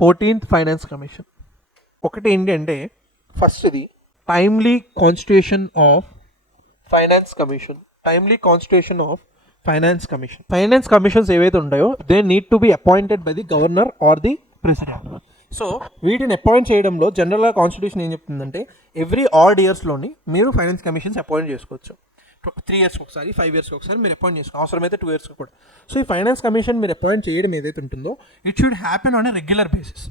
14th finance commission. ఒకటి ఏంటి అంటే ఫస్ట్ది timely constitution of finance commission. Finance commissions ఏవైతే ఉంటాయో they need to be appointed by the governor or the president. So వీటిని appoint చేయడంలో జనరల్గా కాన్స్టిట్యూషన్ ఏం చెప్తుందంటే ఎవ్రీ ఆడ్ ఇయర్స్లోని మీరు ఫైనాన్స్ కమిషన్స్ అపాయింట్ చేసుకోవచ్చు. 3 years ఒకసారి, 5 years ఒకసారి మీరు అపాయింట్ చేసుకోవచ్చు, అవసరమైతే 2 years కూడా. సో ఈ ఫైనాన్స్ కమిషన్ మీరు అపాయింట్ చేయడం ఏదైతే ఉంటుందో it should happen on a regular basis.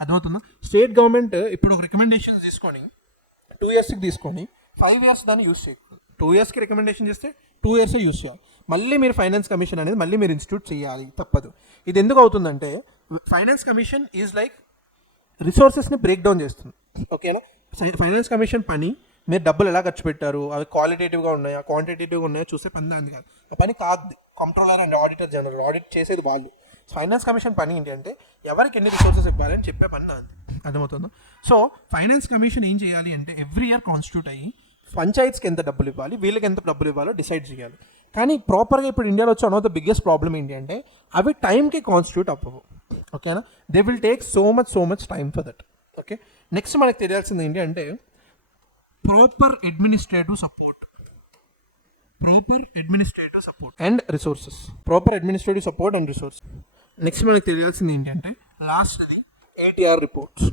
అర్థమవుతుందా? స్టేట్ గవర్నమెంట్ ఇప్పుడు ఒక రికమెండేషన్స్ తీసుకొని 2 yearsకి తీసుకొని 5 years దాన్ని యూస్ చేయకూడదు. 2 yearsకి రికమెండేషన్ చేస్తే 2 years యూస్ చేయాలి. మళ్ళీ మీరు ఫైనాన్స్ కమిషన్ అనేది మళ్ళీ మీరు ఇన్స్టిట్యూట్ చేయాలి, తప్పదు. ఇది ఎందుకు అవుతుందంటే ఫైనాన్స్ కమిషన్ ఈజ్ లైక్ రిసోర్సెస్ని బ్రేక్ డౌన్ చేస్తుంది. ఓకేనా? ఫైనాన్స్ కమిషన్ పని మీరు డబ్బులు ఎలా ఖర్చు పెట్టారు, అవి క్వాలిటేటివ్గా ఉన్నాయా క్వాంటిటేటివ్గా ఉన్నాయా చూసే పని అది కాదు. ఆ పని కాదు controller and auditor general, audit చేసేది వాళ్ళు. ఫైనాన్స్ కమిషన్ పని ఏంటి అంటే ఎవరికి ఎన్ని రిసోర్సెస్ ఇవ్వాలని చెప్పే పని నాది. అర్థమవుతుందా? సో ఫైనాన్స్ కమిషన్ ఏం చేయాలి అంటే ఎవ్రీ ఇయర్ కాన్స్టిట్యూట్ అయ్యి పంచాయత్స్కి ఎంత డబ్బులు ఇవ్వాలి, వీళ్ళకి ఎంత డబ్బులు ఇవ్వాలో డిసైడ్ చేయాలి. కానీ ప్రాపర్గా ఇప్పుడు ఇండియాలో వచ్చి one of the biggest problem ఏంటి అంటే అవి టైంకి కాన్స్టిట్యూట్ అవ్వవు. ఓకేనా? They will take so much time for that. Okay, next మనకు తెలియాల్సింది ఏంటి అంటే proper administrative support and resources. Next మనకు తెలియాల్సింది ఏంటి అంటే లాస్ట్ది ATR reports,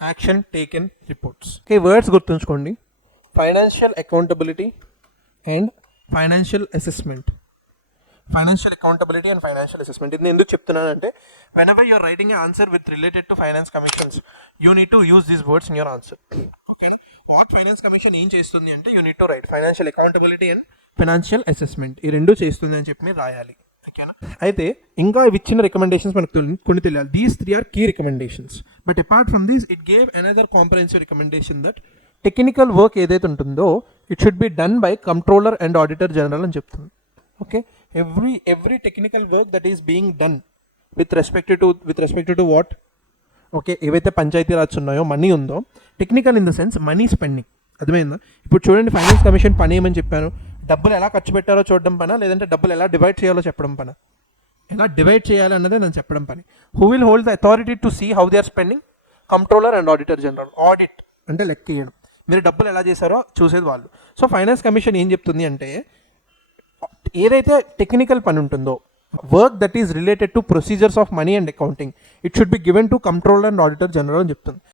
action taken reports. Okay, words గుర్తుంచుకోండి: financial accountability and financial assessment. ఇది ఎందుకు చెప్తున్నానంటే whenever you are writing an answer with related to finance commissions you need to use these words in your answer. ఓకేనా? What finance commission ఏం చేస్తుంది అంటే you need to write financial accountability and financial assessment. ఈ రెండు చేస్తుంది అని చెప్పి మీరు రాయాలి. ఓకేనా? అయితే ఇంకా ఇవి ఇచ్చిన రికమెండేషన్స్ మనకు కొన్ని తెలియాలి. These 3 are key recommendations, but apart from this it gave another comprehensive recommendation that technical work ఏదైతే ఉంటుందో it should be done by controller and auditor general అని చెప్తుంది. Okay, every technical work that is being done with respect to what? Okay, ఏవైతే పంచాయతీ రాజ్ ఉన్నాయో, money ఉందో, technical in the sense money spending. అర్థమైందా? ఇప్పుడు చూడండి, ఫైనాన్స్ కమిషన్ పని ఏమని చెప్పాను? డబ్బులు ఎలా ఖర్చు పెట్టారో చూడడం పనా, లేదంటే డబ్బులు ఎలా డివైడ్ చేయాలో చెప్పడం పనా? ఎలా డివైడ్ చేయాలి అన్నదే నేను చెప్పడం పని. Who will hold the authority to see how they are spending? Controller and auditor general. Audit అంటే లెక్క చేయడం, మీరు డబ్బులు ఎలా చేశారో చూసేది వాళ్ళు. సో ఫైనాన్స్ కమిషన్ ఏం చెప్తుంది అంటే ఏదైతే టెక్నికల్ పని ఉంటుందో, work that is related to procedures of money and accounting, it should be given to controller and auditor general అని చెప్తుంది.